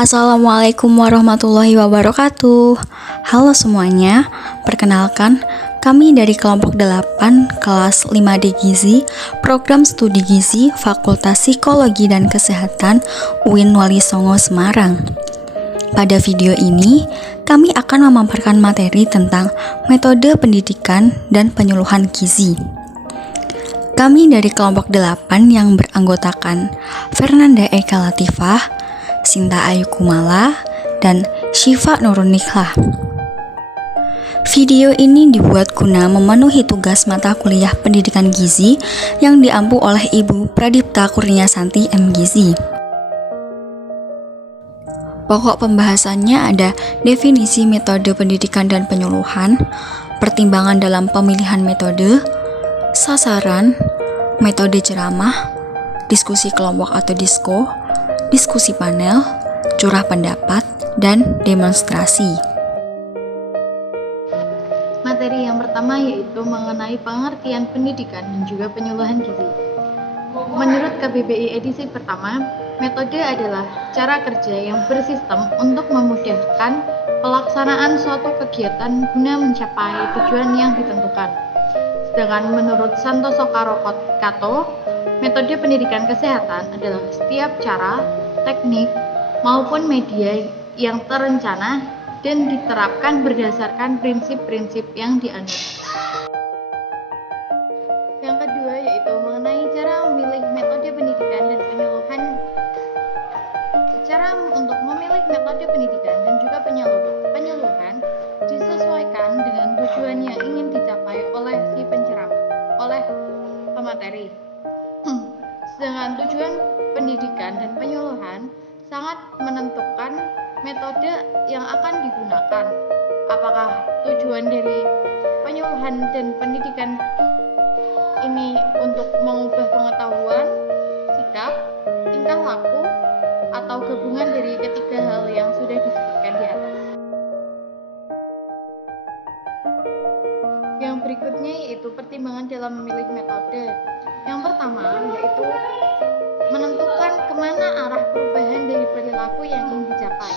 Assalamualaikum warahmatullahi wabarakatuh. Halo semuanya, perkenalkan kami dari kelompok 8 kelas 5D Gizi, program studi Gizi, Fakultas Psikologi dan Kesehatan UIN Wali Songo Semarang. Pada video ini, kami akan memaparkan materi tentang metode pendidikan dan penyuluhan gizi. Kami dari kelompok 8 yang beranggotakan Fernanda Eka Latifah, Sinta Ayu Kumala, dan Syifa Nurun Nikhlah. Video ini dibuat guna memenuhi tugas mata kuliah pendidikan gizi yang diampu oleh Ibu Pradipta Kurniasanti M.Gizi. Pokok pembahasannya ada definisi metode pendidikan dan penyuluhan, pertimbangan dalam pemilihan metode, sasaran, metode ceramah, diskusi kelompok atau disko, diskusi panel, curah pendapat, dan demonstrasi. Materi yang pertama yaitu mengenai pengertian pendidikan dan juga penyuluhan gizi. Menurut KBBI edisi pertama, metode adalah cara kerja yang bersistem untuk memudahkan pelaksanaan suatu kegiatan guna mencapai tujuan yang ditentukan. Sedangkan menurut Santoso Kato, metode pendidikan kesehatan adalah setiap cara, teknik, maupun media yang terencana dan diterapkan berdasarkan prinsip-prinsip yang dianut. Yang kedua yaitu mengenai cara memilih metode pendidikan dan penyuluhan. Cara untuk memilih metode pendidikan dan juga penyuluhan disesuaikan dengan tujuan yang ingin dicapai oleh si penceramah, oleh pemateri. Sedangkan tujuan pendidikan dan penyuluhan sangat menentukan metode yang akan digunakan. Apakah tujuan dari penyuluhan dan pendidikan ini untuk mengubah pengetahuan, sikap, tingkah laku, atau gabungan dari ketiga hal yang sudah disebutkan di atas. Yang berikutnya yaitu pertimbangan dalam memilih metode. Yang pertama yaitu menentukan kemana arah perubahan dari perilaku yang ingin dicapai.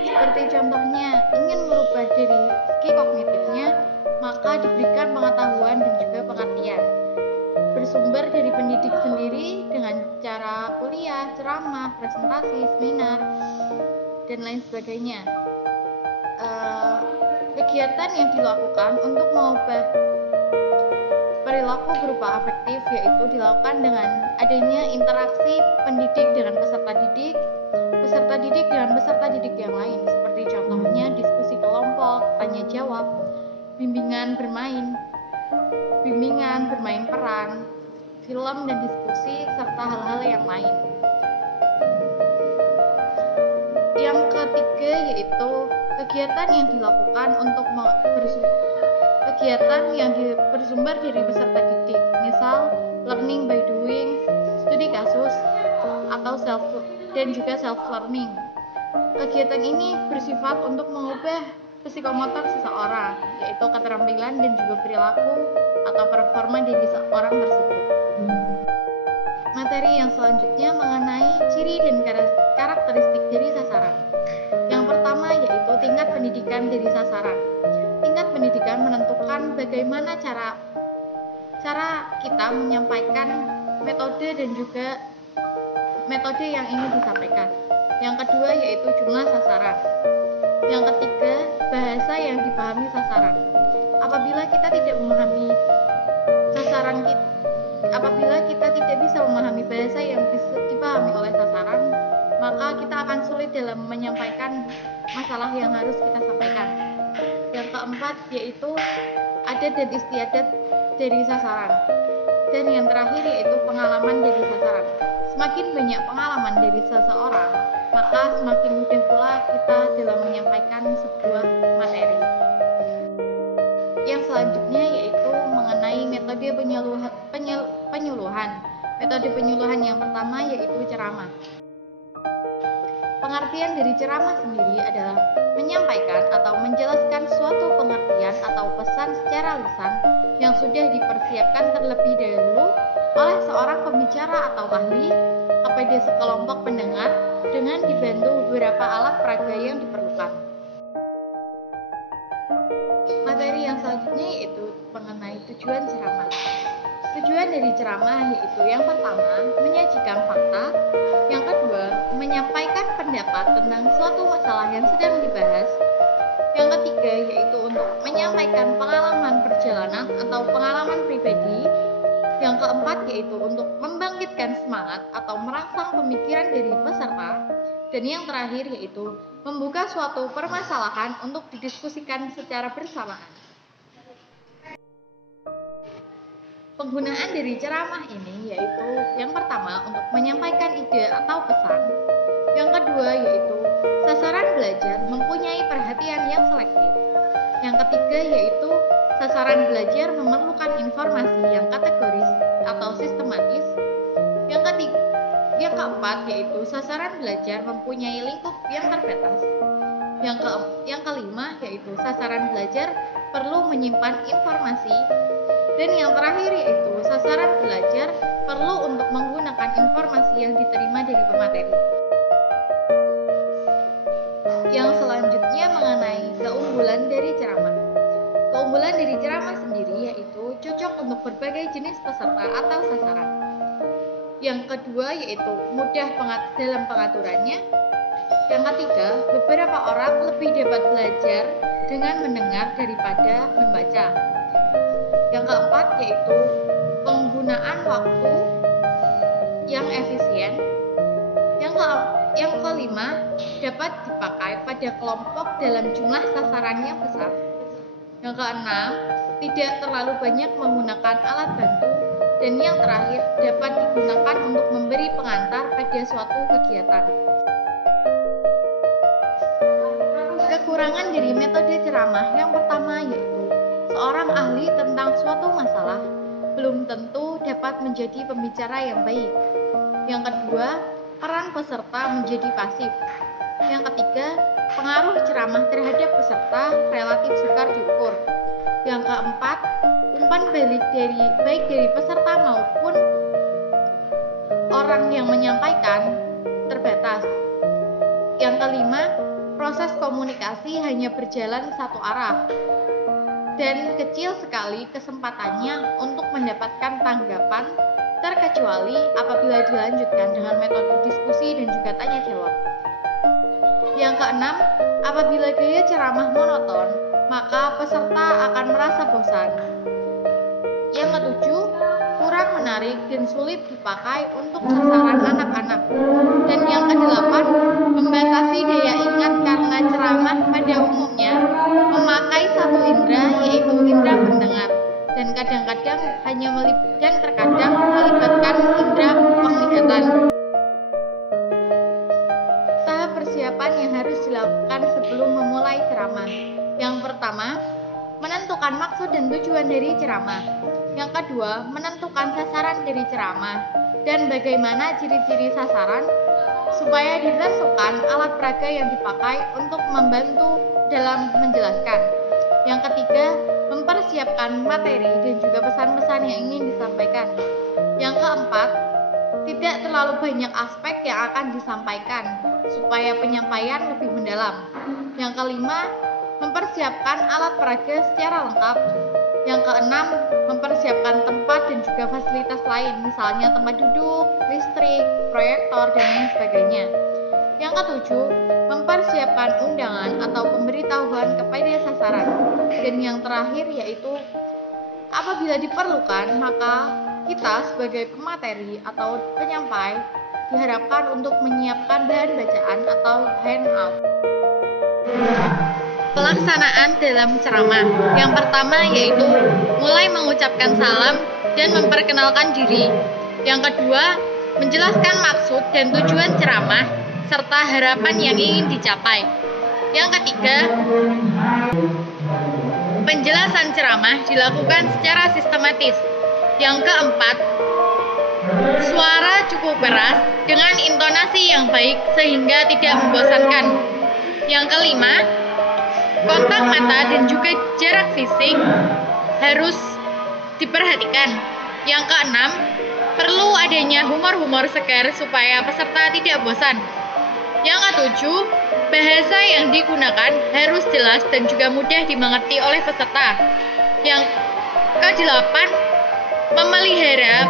Seperti contohnya, ingin merubah dari segi kognitifnya, maka diberikan pengetahuan dan juga pengertian. Bersumber dari pendidik sendiri dengan cara kuliah, ceramah, presentasi, seminar, dan lain sebagainya. Kegiatan yang dilakukan untuk mengubah perilaku berupa afektif yaitu dilakukan dengan adanya interaksi pendidik dengan peserta didik dengan peserta didik yang lain, seperti contohnya diskusi kelompok, tanya jawab, bimbingan bermain peran, film dan diskusi, serta hal-hal yang lain. Yang ketiga yaitu kegiatan yang dilakukan untuk bersumber dari peserta didik, misal learning by doing, studi kasus, atau dan juga self learning. Kegiatan ini bersifat untuk mengubah psikomotor seseorang, yaitu keterampilan dan juga perilaku atau performa dari seorang tersebut. Materi yang selanjutnya mengenai ciri dan karakteristik dari sasaran. Yang pertama yaitu tingkat pendidikan dari sasaran. Tingkat pendidikan menentukan bagaimana cara kita menyampaikan metode dan juga metode yang ingin disampaikan. Yang kedua yaitu jumlah sasaran. Yang ketiga, bahasa yang dipahami sasaran. Apabila kita tidak bisa memahami bahasa yang bisa dipahami oleh sasaran, maka kita akan sulit dalam menyampaikan masalah yang harus kita sampaikan. Yang keempat yaitu adat dan istiadat dari sasaran. Dan yang terakhir yaitu pengalaman dari sasaran. Semakin banyak pengalaman dari seseorang, maka semakin mudah pula kita dalam menyampaikan sebuah materi. Yang selanjutnya yaitu mengenai metode penyuluhan. Metode penyuluhan yang pertama yaitu ceramah. Pengertian dari ceramah sendiri adalah menyampaikan atau menjelaskan suatu pengertian atau pesan secara lisan yang sudah dipersiapkan terlebih dahulu oleh seorang pembicara atau ahli kepada sekelompok pendengar dengan dibantu beberapa alat peraga yang diperlukan. Materi yang selanjutnya yaitu mengenai tujuan ceramah. Tujuan dari ceramah yaitu yang pertama, menyajikan fakta, yang kedua, menyampaikan pendapat tentang suatu masalah yang sedang dibahas, yang ketiga yaitu untuk menyampaikan pengalaman perjalanan atau pengalaman pribadi, yang keempat yaitu untuk membangkitkan semangat atau merangsang pemikiran dari peserta, dan yang terakhir yaitu membuka suatu permasalahan untuk didiskusikan secara bersamaan. Penggunaan dari ceramah ini yaitu yang pertama untuk menyampaikan ide atau pesan, yang kedua yaitu sasaran belajar mempunyai perhatian yang selektif, yang ketiga yaitu sasaran belajar memerlukan informasi yang kategoris atau sistematis, yang keempat yaitu sasaran belajar mempunyai lingkup yang terbatas, yang kelima yaitu sasaran belajar perlu menyimpan informasi, dan yang terakhir yaitu sasaran belajar perlu untuk menggunakan informasi yang diterima dari pemateri. Yang selanjutnya mengenai keunggulan dari ceramah. Keunggulan dari ceramah sendiri yaitu cocok untuk berbagai jenis peserta atau sasaran. Yang kedua yaitu mudah dalam pengaturannya. Yang ketiga, beberapa orang lebih dapat belajar dengan mendengar daripada membaca. Yang keempat yaitu penggunaan waktu yang efisien. Yang kelima, dapat dipakai pada kelompok dalam jumlah sasaran yang besar. Yang keenam, tidak terlalu banyak menggunakan alat bantu. Dan yang terakhir, dapat digunakan untuk memberi pengantar pada suatu kegiatan. Kekurangan dari metode ceramah yang pertama yaitu seorang ahli tentang suatu masalah belum tentu dapat menjadi pembicara yang baik. Yang kedua, peran peserta menjadi pasif. Yang ketiga, pengaruh ceramah terhadap peserta relatif sukar diukur. Yang keempat, umpan balik baik dari peserta maupun orang yang menyampaikan terbatas. Yang kelima, proses komunikasi hanya berjalan satu arah dan kecil sekali kesempatannya untuk mendapatkan tanggapan, terkecuali apabila dilanjutkan dengan metode diskusi dan juga tanya jawab. Yang keenam, apabila gaya ceramah monoton, maka peserta akan merasa bosan. Yang ketujuh, kurang menarik dan sulit dipakai untuk sasaran anak-anak. Dan yang kedelapan, membatasi daya ingat karena ceramah pada umumnya memakai satu indera yaitu indera pendengar dan kadang-kadang terkadang melibatkan indera penglihatan. Tahap persiapan yang harus dilakukan sebelum memulai ceramah. Yang pertama, menentukan maksud dan tujuan dari ceramah. Yang kedua, menentukan sasaran dari ceramah dan bagaimana ciri-ciri sasaran supaya ditentukan alat peraga yang dipakai untuk membantu dalam menjelaskan. Yang ketiga, mempersiapkan materi dan juga pesan-pesan yang ingin disampaikan. Yang keempat, tidak terlalu banyak aspek yang akan disampaikan supaya penyampaian lebih mendalam. Yang kelima, mempersiapkan alat peraga secara lengkap. Yang keenam, mempersiapkan tempat dan juga fasilitas lain, misalnya tempat duduk, listrik, proyektor, dan lain sebagainya. Yang ketujuh, mempersiapkan undangan atau pemberitahuan kepada sasaran. Dan yang terakhir yaitu, apabila diperlukan, maka kita sebagai pemateri atau penyampai diharapkan untuk menyiapkan bahan bacaan atau handout. Pelaksanaan dalam ceramah. Yang pertama yaitu mulai mengucapkan salam dan memperkenalkan diri. Yang kedua, menjelaskan maksud dan tujuan ceramah serta harapan yang ingin dicapai. Yang ketiga, penjelasan ceramah dilakukan secara sistematis. Yang keempat, suara cukup keras dengan intonasi yang baik sehingga tidak membosankan. Yang kelima, kontak mata dan juga jarak fisik harus diperhatikan. Yang keenam, perlu adanya humor-humor segar supaya peserta tidak bosan. Yang ketujuh, bahasa yang digunakan harus jelas dan juga mudah dimengerti oleh peserta. Yang kedelapan, memelihara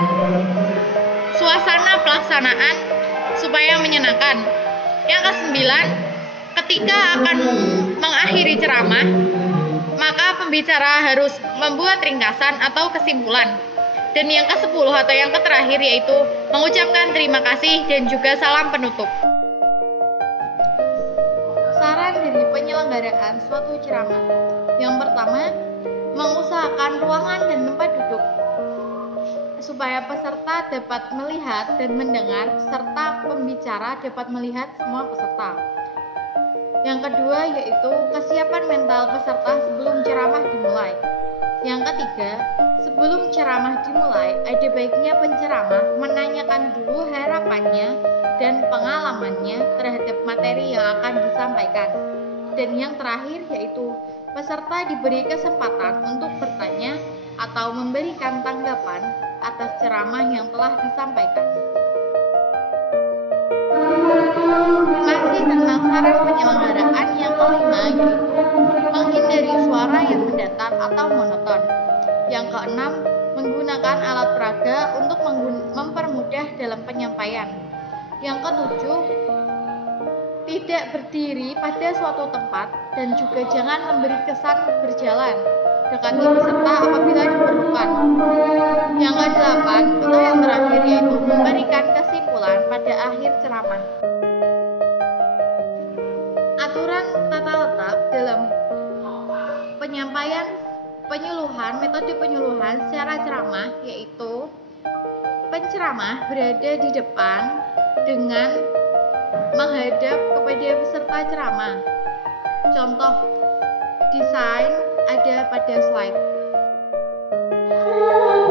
suasana pelaksanaan supaya menyenangkan. Yang kesembilan, ketika akan mengakhiri ceramah, maka pembicara harus membuat ringkasan atau kesimpulan. Dan yang ke-10 atau yang terakhir yaitu mengucapkan terima kasih dan juga salam penutup. Saran dari penyelenggaraan suatu ceramah. Yang pertama, mengusahakan ruangan dan tempat duduk supaya peserta dapat melihat dan mendengar serta pembicara dapat melihat semua peserta. Yang kedua yaitu kesiapan mental peserta sebelum ceramah dimulai. Yang ketiga, sebelum ceramah dimulai, ada baiknya penceramah menanyakan dulu harapannya dan pengalamannya terhadap materi yang akan disampaikan. Dan yang terakhir yaitu peserta diberi kesempatan untuk bertanya atau memberikan tanggapan atas ceramah yang telah disampaikan. Masih tentang saran penyelenggaraan yang kelima yaitu menghindari suara yang mendatar atau monoton. Yang keenam, menggunakan alat peraga untuk mempermudah dalam penyampaian. Yang ketujuh, tidak berdiri pada suatu tempat dan juga jangan memberi kesan berjalan. Dekati peserta apabila diperlukan. Yang kedelapan, atau yang terakhir yaitu memberikan kesimpulan pada akhir ceramah. Aturan tata letak dalam penyampaian metode penyuluhan secara ceramah yaitu penceramah berada di depan dengan menghadap kepada peserta ceramah. Contoh desain ada pada slide.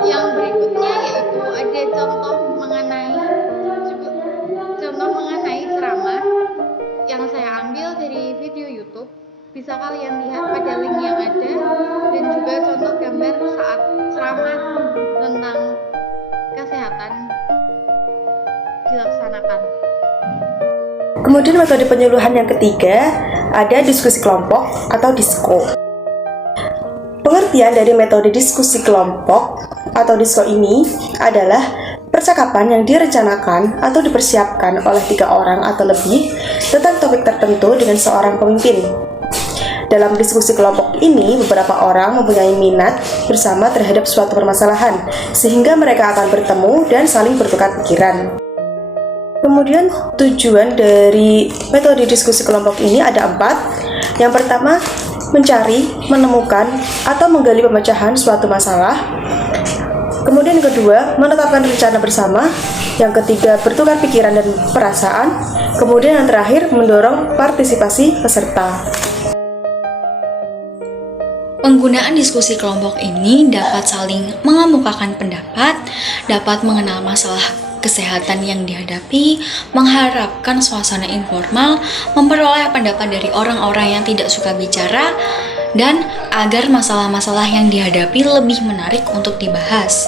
Yang berikutnya yaitu ada contoh mengenai ceramah yang saya ambil dari video YouTube. Bisa kalian lihat pada link yang ada dan juga contoh gambar saat ceramah tentang kesehatan dilaksanakan. Kemudian metode penyuluhan yang ketiga ada diskusi kelompok atau disko. Pengertian dari metode diskusi kelompok atau disko ini adalah percakapan yang direncanakan atau dipersiapkan oleh 3 orang atau lebih tentang topik tertentu dengan seorang pemimpin. Dalam diskusi kelompok ini, beberapa orang mempunyai minat bersama terhadap suatu permasalahan, sehingga mereka akan bertemu dan saling bertukar pikiran. Kemudian tujuan dari metode diskusi kelompok ini ada 4. Yang pertama, mencari, menemukan, atau menggali pemecahan suatu masalah. Kemudian yang kedua, menetapkan rencana bersama. Yang ketiga, bertukar pikiran dan perasaan. Kemudian yang terakhir, mendorong partisipasi peserta. Penggunaan diskusi kelompok ini dapat saling mengemukakan pendapat, dapat mengenal masalah kesehatan yang dihadapi, mengharapkan suasana informal, memperoleh pendapat dari orang-orang yang tidak suka bicara, dan agar masalah-masalah yang dihadapi lebih menarik untuk dibahas.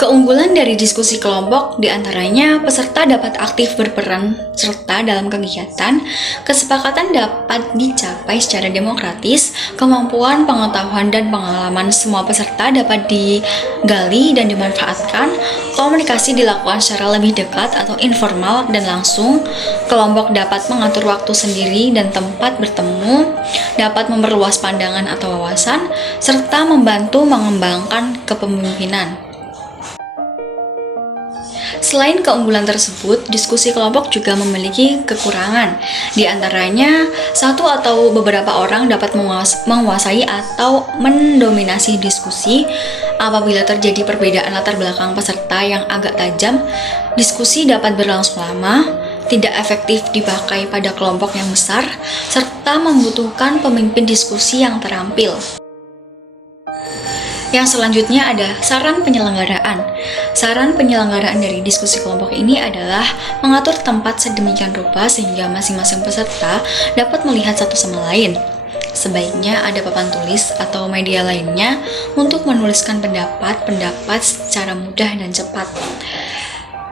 Keunggulan dari diskusi kelompok diantaranya peserta dapat aktif berperan serta dalam kegiatan, kesepakatan dapat dicapai secara demokratis, kemampuan, pengetahuan, dan pengalaman semua peserta dapat digali dan dimanfaatkan, komunikasi dilakukan secara lebih dekat atau informal dan langsung, kelompok dapat mengatur waktu sendiri dan tempat bertemu, dapat memperluas pandangan atau wawasan, serta membantu mengembangkan kepemimpinan. Selain keunggulan tersebut, diskusi kelompok juga memiliki kekurangan. Di antaranya, satu atau beberapa orang dapat menguasai atau mendominasi diskusi. Apabila terjadi perbedaan latar belakang peserta yang agak tajam, diskusi dapat berlangsung lama, tidak efektif dipakai pada kelompok yang besar, serta membutuhkan pemimpin diskusi yang terampil. Yang selanjutnya ada saran penyelenggaraan. Saran penyelenggaraan dari diskusi kelompok ini adalah mengatur tempat sedemikian rupa sehingga masing-masing peserta dapat melihat satu sama lain. sebaiknya ada papan tulis atau media lainnya untuk menuliskan pendapat-pendapat secara mudah dan cepat.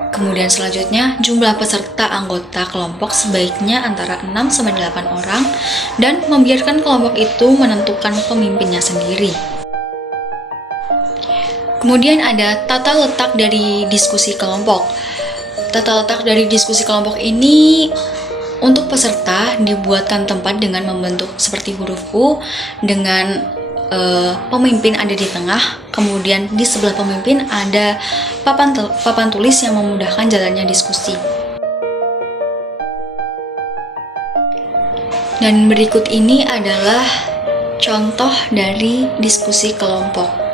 Kemudian selanjutnya, jumlah peserta anggota kelompok sebaiknya antara 6-8 orang dan membiarkan kelompok itu menentukan pemimpinnya sendiri. Kemudian ada tata letak dari diskusi kelompok. Tata letak dari diskusi kelompok ini untuk peserta dibuatkan tempat dengan membentuk seperti huruf U dengan pemimpin ada di tengah, kemudian di sebelah pemimpin ada papan tulis yang memudahkan jalannya diskusi. Dan berikut ini adalah contoh dari diskusi kelompok.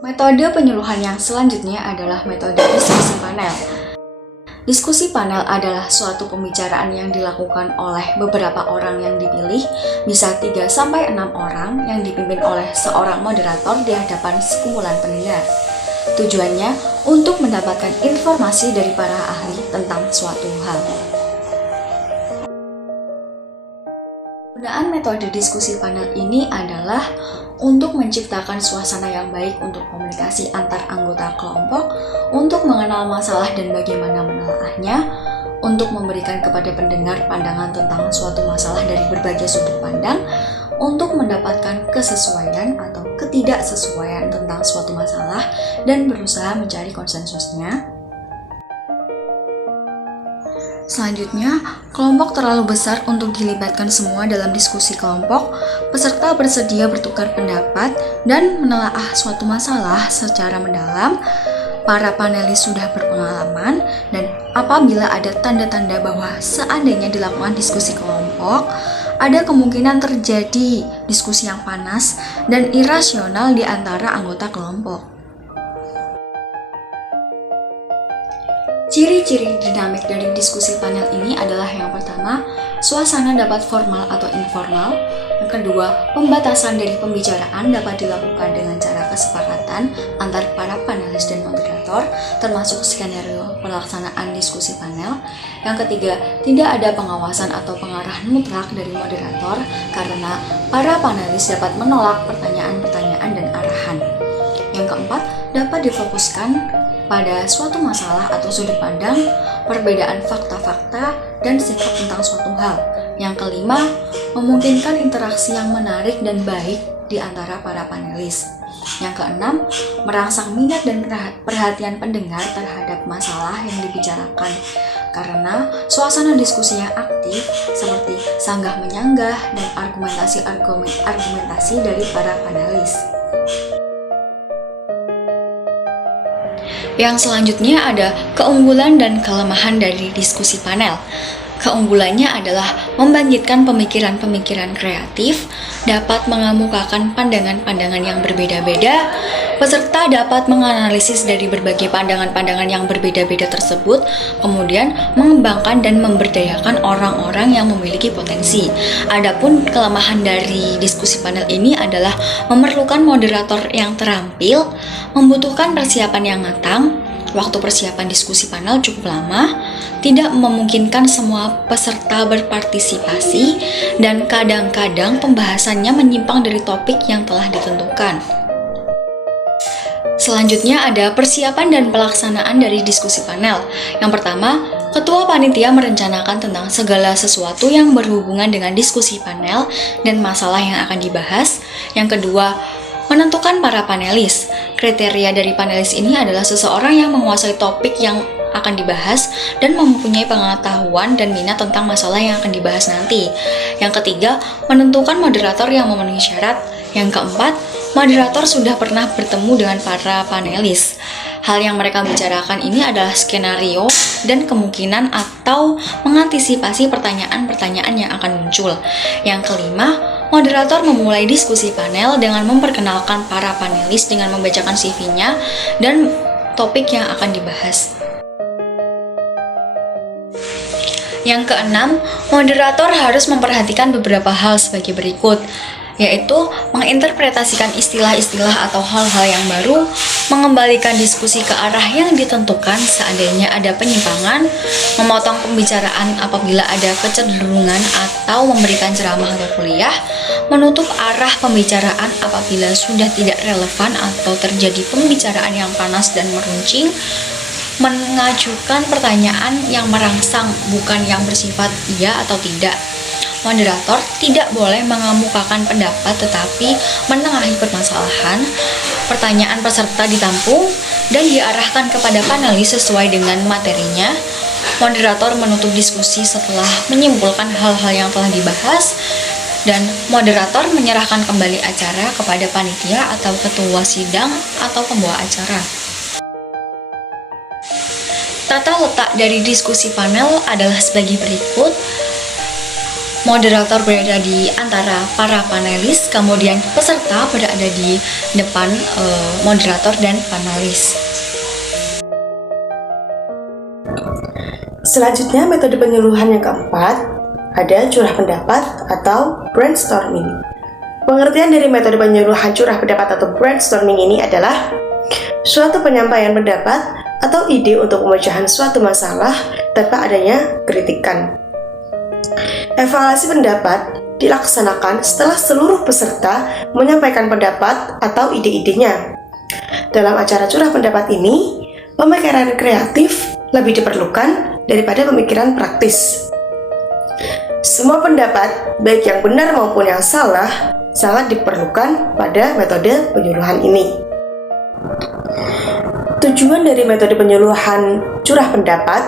Metode penyuluhan yang selanjutnya adalah metode diskusi panel. Diskusi panel adalah suatu pembicaraan yang dilakukan oleh beberapa orang yang dipilih, bisa 3-6 orang yang dipimpin oleh seorang moderator di hadapan sekumpulan pendengar. Tujuannya untuk mendapatkan informasi dari para ahli tentang suatu hal. Penggunaan metode diskusi panel ini adalah untuk menciptakan suasana yang baik untuk komunikasi antar anggota kelompok, untuk mengenal masalah dan bagaimana menelaahnya, untuk memberikan kepada pendengar pandangan tentang suatu masalah dari berbagai sudut pandang, untuk mendapatkan kesesuaian atau ketidaksesuaian tentang suatu masalah dan berusaha mencari konsensusnya. Selanjutnya, kelompok terlalu besar untuk dilibatkan semua dalam diskusi kelompok. Peserta bersedia bertukar pendapat dan menelaah suatu masalah secara mendalam. Para panelis sudah berpengalaman, dan apabila ada tanda-tanda bahwa seandainya dilakukan diskusi kelompok, ada kemungkinan terjadi diskusi yang panas dan irasional di antara anggota kelompok. Ciri-ciri dinamik dari diskusi panel ini adalah yang pertama, suasana dapat formal atau informal. Yang kedua, pembatasan dari pembicaraan dapat dilakukan dengan cara kesepakatan antar para panelis dan moderator, termasuk skenario pelaksanaan diskusi panel. Yang ketiga, tidak ada pengawasan atau pengarah mutlak dari moderator karena para panelis dapat menolak pertanyaan-pertanyaan dan arahan. Yang keempat, dapat difokuskan pada suatu masalah atau sudut pandang, perbedaan fakta-fakta, dan sikap tentang suatu hal. Yang kelima, memungkinkan interaksi yang menarik dan baik di antara para panelis. Yang keenam, merangsang minat dan perhatian pendengar terhadap masalah yang dibicarakan karena suasana diskusi yang aktif seperti sanggah menyanggah dan argumentasi dari para panelis. Yang selanjutnya ada keunggulan dan kelemahan dari diskusi panel. Keunggulannya adalah membangkitkan pemikiran-pemikiran kreatif, dapat mengemukakan pandangan-pandangan yang berbeda-beda. Peserta dapat menganalisis dari berbagai pandangan-pandangan yang berbeda-beda tersebut, kemudian mengembangkan dan memberdayakan orang-orang yang memiliki potensi. Adapun kelemahan dari diskusi panel ini adalah memerlukan moderator yang terampil, membutuhkan persiapan yang matang. Waktu persiapan diskusi panel cukup lama, tidak memungkinkan semua peserta berpartisipasi, dan kadang-kadang pembahasannya menyimpang dari topik yang telah ditentukan. Selanjutnya ada persiapan dan pelaksanaan dari diskusi panel. Yang pertama, ketua panitia merencanakan tentang segala sesuatu yang berhubungan dengan diskusi panel dan masalah yang akan dibahas. Yang kedua, menentukan para panelis. Kriteria dari panelis ini adalah seseorang yang menguasai topik yang akan dibahas dan mempunyai pengetahuan dan minat tentang masalah yang akan dibahas nanti. Yang ketiga, menentukan moderator yang memenuhi syarat. Yang keempat, moderator sudah pernah bertemu dengan para panelis. Hal yang mereka bicarakan ini adalah skenario dan kemungkinan atau mengantisipasi pertanyaan-pertanyaan yang akan muncul. Yang kelima, moderator memulai diskusi panel dengan memperkenalkan para panelis dengan membacakan CV-nya dan topik yang akan dibahas. Yang keenam, moderator harus memperhatikan beberapa hal sebagai berikut. yaitu menginterpretasikan istilah-istilah atau hal-hal yang baru, mengembalikan diskusi ke arah yang ditentukan seandainya ada penyimpangan, memotong pembicaraan apabila ada kecenderungan atau memberikan ceramah atau kuliah, menutup arah pembicaraan apabila sudah tidak relevan atau terjadi pembicaraan yang panas dan meruncing, mengajukan pertanyaan yang merangsang bukan yang bersifat iya atau tidak. Moderator tidak boleh mengemukakan pendapat tetapi menengahi permasalahan. Pertanyaan peserta ditampung dan diarahkan kepada panelis sesuai dengan materinya. Moderator menutup diskusi setelah menyimpulkan hal-hal yang telah dibahas, dan moderator menyerahkan kembali acara kepada panitia atau ketua sidang atau pembawa acara. Tata letak dari diskusi panel adalah sebagai berikut. Moderator berada di antara para panelis, kemudian peserta berada di depan moderator dan panelis. Selanjutnya, metode penyuluhan yang keempat ada curah pendapat atau brainstorming. Pengertian dari metode penyuluhan curah pendapat atau brainstorming ini adalah suatu penyampaian pendapat atau ide untuk pemecahan suatu masalah tanpa adanya kritikan. Evaluasi pendapat dilaksanakan setelah seluruh peserta menyampaikan pendapat atau ide-idenya. Dalam acara curah pendapat ini, pemikiran kreatif lebih diperlukan daripada pemikiran praktis. Semua pendapat, baik yang benar maupun yang salah, sangat diperlukan pada metode penyuluhan ini. Tujuan dari metode penyuluhan curah pendapat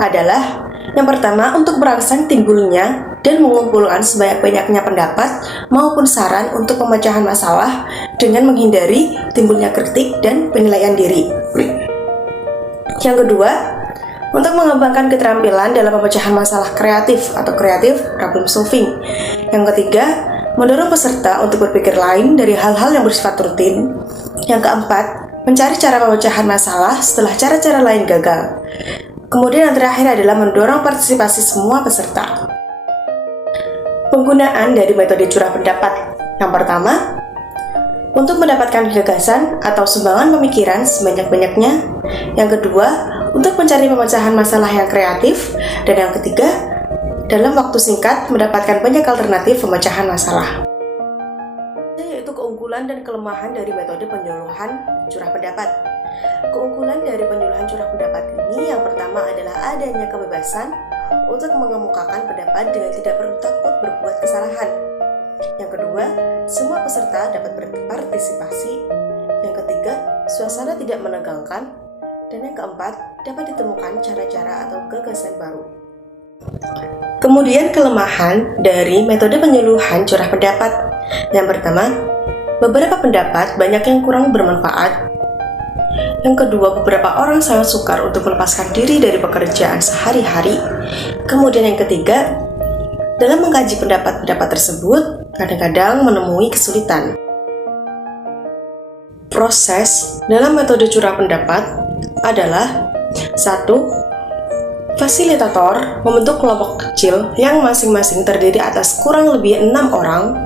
adalah yang pertama, untuk merangsang timbulnya dan mengumpulkan sebanyak-banyaknya pendapat maupun saran untuk pemecahan masalah dengan menghindari timbulnya kritik dan penilaian diri. Yang kedua, untuk mengembangkan keterampilan dalam pemecahan masalah kreatif atau creative problem solving. Yang ketiga, mendorong peserta untuk berpikir lain dari hal-hal yang bersifat rutin. Yang keempat, mencari cara pemecahan masalah setelah cara-cara lain gagal. Kemudian yang terakhir adalah mendorong partisipasi semua peserta. Penggunaan dari metode curah pendapat. Yang pertama, untuk mendapatkan gagasan atau sumbangan pemikiran sebanyak-banyaknya. Yang kedua, untuk mencari pemecahan masalah yang kreatif. Dan yang ketiga, dalam waktu singkat mendapatkan banyak alternatif pemecahan masalah. Yaitu keunggulan dan kelemahan dari metode penyuluhan curah pendapat. Keunggulan dari penyuluhan curah pendapat ini yang pertama adalah adanya kebebasan untuk mengemukakan pendapat dengan tidak perlu takut berbuat kesalahan. Yang kedua, semua peserta dapat berpartisipasi. Yang ketiga, suasana tidak menegangkan. Dan yang keempat, dapat ditemukan cara-cara atau gagasan baru. Kemudian kelemahan dari metode penyuluhan curah pendapat. Yang pertama, beberapa pendapat banyak yang kurang bermanfaat. Yang kedua, beberapa orang sangat sukar untuk melepaskan diri dari pekerjaan sehari-hari. Kemudian yang ketiga, dalam mengkaji pendapat-pendapat tersebut, kadang-kadang menemui kesulitan. Proses dalam metode curah pendapat adalah 1. Fasilitator membentuk kelompok kecil yang masing-masing terdiri atas kurang lebih 6 orang.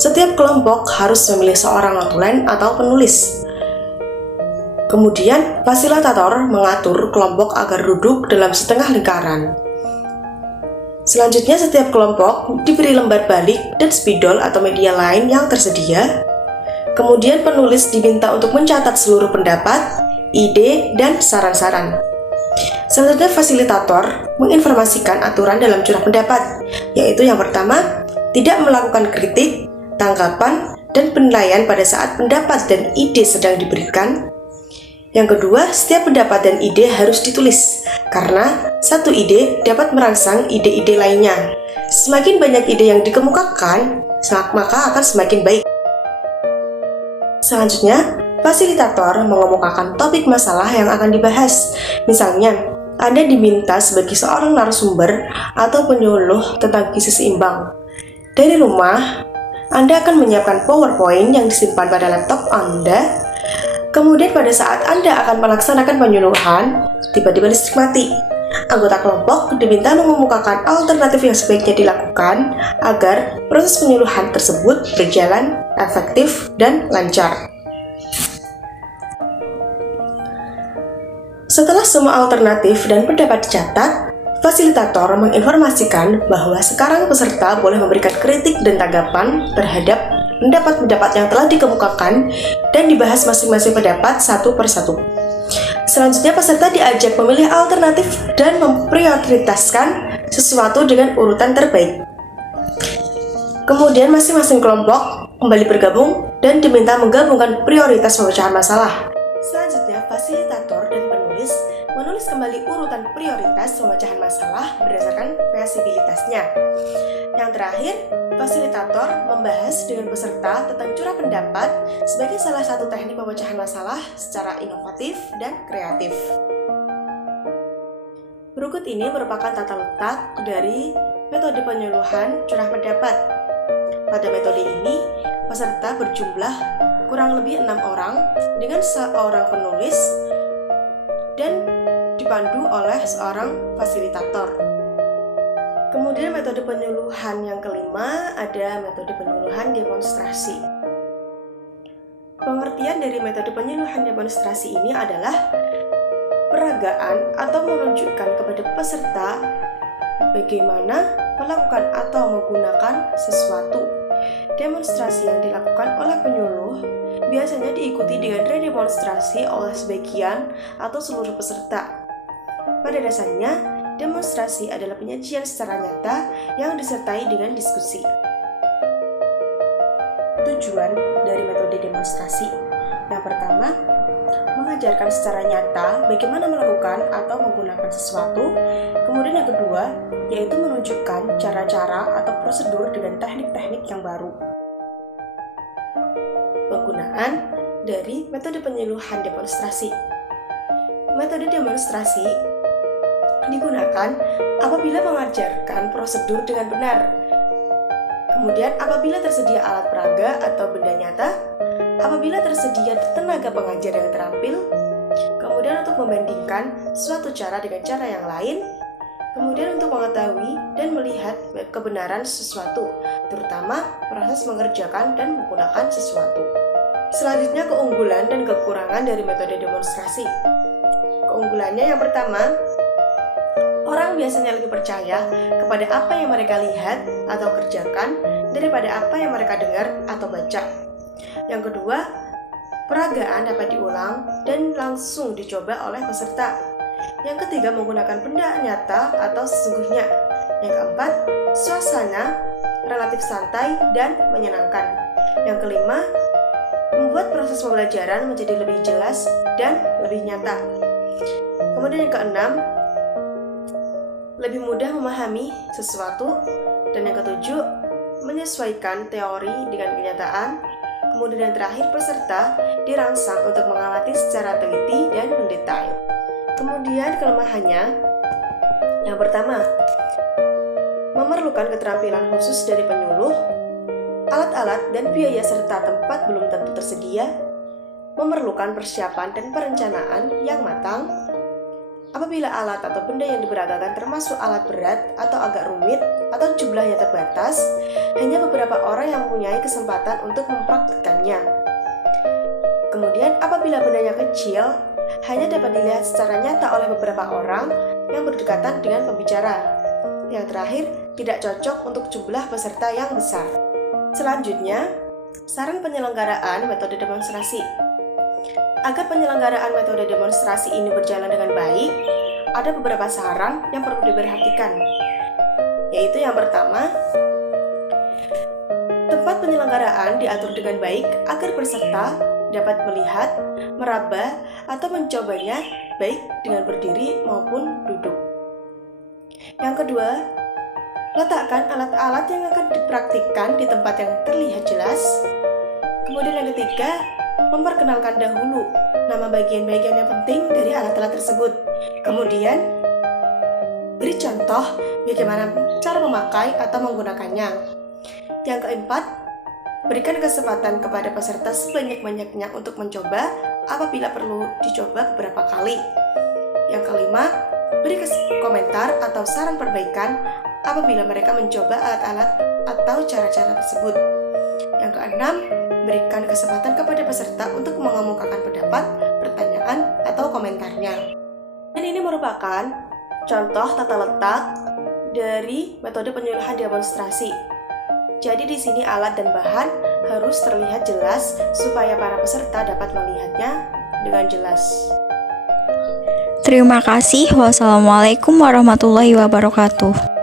Setiap kelompok harus memilih seorang notulen atau penulis. Kemudian, fasilitator mengatur kelompok agar duduk dalam setengah lingkaran. Selanjutnya, setiap kelompok diberi lembar balik dan spidol atau media lain yang tersedia. Kemudian, penulis diminta untuk mencatat seluruh pendapat, ide, dan saran-saran. Selanjutnya, fasilitator menginformasikan aturan dalam curah pendapat, yaitu yang pertama, tidak melakukan kritik, tanggapan, dan penilaian pada saat pendapat dan ide sedang diberikan. Yang kedua, setiap pendapat dan ide harus ditulis, karena satu ide dapat merangsang ide-ide lainnya. Semakin banyak ide yang dikemukakan, maka akan semakin baik. Selanjutnya, fasilitator mengemukakan topik masalah yang akan dibahas. Misalnya, Anda diminta sebagai seorang narasumber atau penyuluh tentang gizi seimbang. Dari rumah, Anda akan menyiapkan PowerPoint yang disimpan pada laptop Anda. Kemudian pada saat Anda akan melaksanakan penyuluhan, tiba-tiba listrik mati. anggota kelompok diminta mengemukakan alternatif yang sebaiknya dilakukan agar proses penyuluhan tersebut berjalan efektif dan lancar. Setelah semua alternatif dan pendapat dicatat, fasilitator menginformasikan bahwa sekarang peserta boleh memberikan kritik dan tanggapan terhadap pendapat-pendapat yang telah dikemukakan dan dibahas masing-masing pendapat satu persatu. Selanjutnya peserta diajak memilih alternatif dan memprioritaskan sesuatu dengan urutan terbaik. Kemudian masing-masing kelompok kembali bergabung dan diminta menggabungkan prioritas pemecahan masalah. Selanjutnya fasilitator dan penulis menulis kembali urutan prioritas pemecahan masalah berdasarkan visibilitasnya. Yang terakhir, fasilitator membahas dengan peserta tentang curah pendapat sebagai salah satu teknik pemecahan masalah secara inovatif dan kreatif. Berikut ini merupakan tata letak dari metode penyuluhan curah pendapat. Pada metode ini, peserta berjumlah kurang lebih 6 orang dengan seorang penulis dan dipandu oleh seorang fasilitator. Kemudian metode penyuluhan yang kelima ada metode penyuluhan demonstrasi. Pengertian dari metode penyuluhan demonstrasi ini adalah peragaan atau menunjukkan kepada peserta bagaimana melakukan atau menggunakan sesuatu. Demonstrasi yang dilakukan oleh penyuluh biasanya diikuti dengan redemonstrasi oleh sebagian atau seluruh peserta. Pada dasarnya, demonstrasi adalah penyajian secara nyata yang disertai dengan diskusi. Tujuan dari metode demonstrasi yang pertama, mengajarkan secara nyata bagaimana melakukan atau menggunakan sesuatu. Kemudian yang kedua, yaitu menunjukkan cara-cara atau prosedur dengan teknik-teknik yang baru. Penggunaan dari metode penyuluhan demonstrasi. Metode demonstrasi digunakan apabila mengajarkan prosedur dengan benar. Kemudian apabila tersedia alat peraga atau benda nyata, apabila tersedia tenaga pengajar yang terampil, kemudian untuk membandingkan suatu cara dengan cara yang lain, kemudian untuk mengetahui dan melihat kebenaran sesuatu, terutama proses mengerjakan dan menggunakan sesuatu. Selanjutnya keunggulan dan kekurangan dari metode demonstrasi. Keunggulannya yang pertama, orang biasanya lebih percaya kepada apa yang mereka lihat atau kerjakan daripada apa yang mereka dengar atau baca. Yang kedua, peragaan dapat diulang dan langsung dicoba oleh peserta. Yang ketiga, menggunakan benda nyata atau sesungguhnya. Yang keempat, suasana relatif santai dan menyenangkan. Yang kelima, membuat proses pembelajaran menjadi lebih jelas dan lebih nyata. Kemudian yang keenam, lebih mudah memahami sesuatu. Dan yang ketujuh, menyesuaikan teori dengan kenyataan. Kemudian yang terakhir, peserta dirangsang untuk mengamati secara teliti dan mendetail. Kemudian kelemahannya, yang pertama, memerlukan keterampilan khusus dari penyuluh, alat-alat dan biaya serta tempat belum tentu tersedia, memerlukan persiapan dan perencanaan yang matang. Apabila alat atau benda yang diperagakan termasuk alat berat atau agak rumit atau jumlahnya terbatas, hanya beberapa orang yang mempunyai kesempatan untuk mempraktikkannya. Kemudian apabila bendanya kecil, hanya dapat dilihat secara nyata oleh beberapa orang yang berdekatan dengan pembicara. Yang terakhir, tidak cocok untuk jumlah peserta yang besar. Selanjutnya, saran penyelenggaraan metode demonstrasi. Agar penyelenggaraan metode demonstrasi ini berjalan dengan baik, ada beberapa saran yang perlu diperhatikan. Yaitu yang pertama, tempat penyelenggaraan diatur dengan baik agar peserta dapat melihat, meraba, atau mencobanya baik dengan berdiri maupun duduk. Yang kedua, letakkan alat-alat yang akan dipraktikkan di tempat yang terlihat jelas. Kemudian yang ketiga, memperkenalkan dahulu nama bagian-bagian yang penting dari alat-alat tersebut. Kemudian, beri contoh bagaimana cara memakai atau menggunakannya. Yang keempat, berikan kesempatan kepada peserta sebanyak-banyaknya untuk mencoba apabila perlu dicoba beberapa kali. Yang kelima, Beri komentar atau saran perbaikan apabila mereka mencoba alat-alat atau cara-cara tersebut. Yang keenam, berikan kesempatan kepada peserta untuk mengemukakan pendapat, pertanyaan, atau komentarnya. Dan ini merupakan contoh tata letak dari metode penyuluhan demonstrasi. Jadi di sini alat dan bahan harus terlihat jelas supaya para peserta dapat melihatnya dengan jelas. Terima kasih. Wassalamualaikum warahmatullahi wabarakatuh.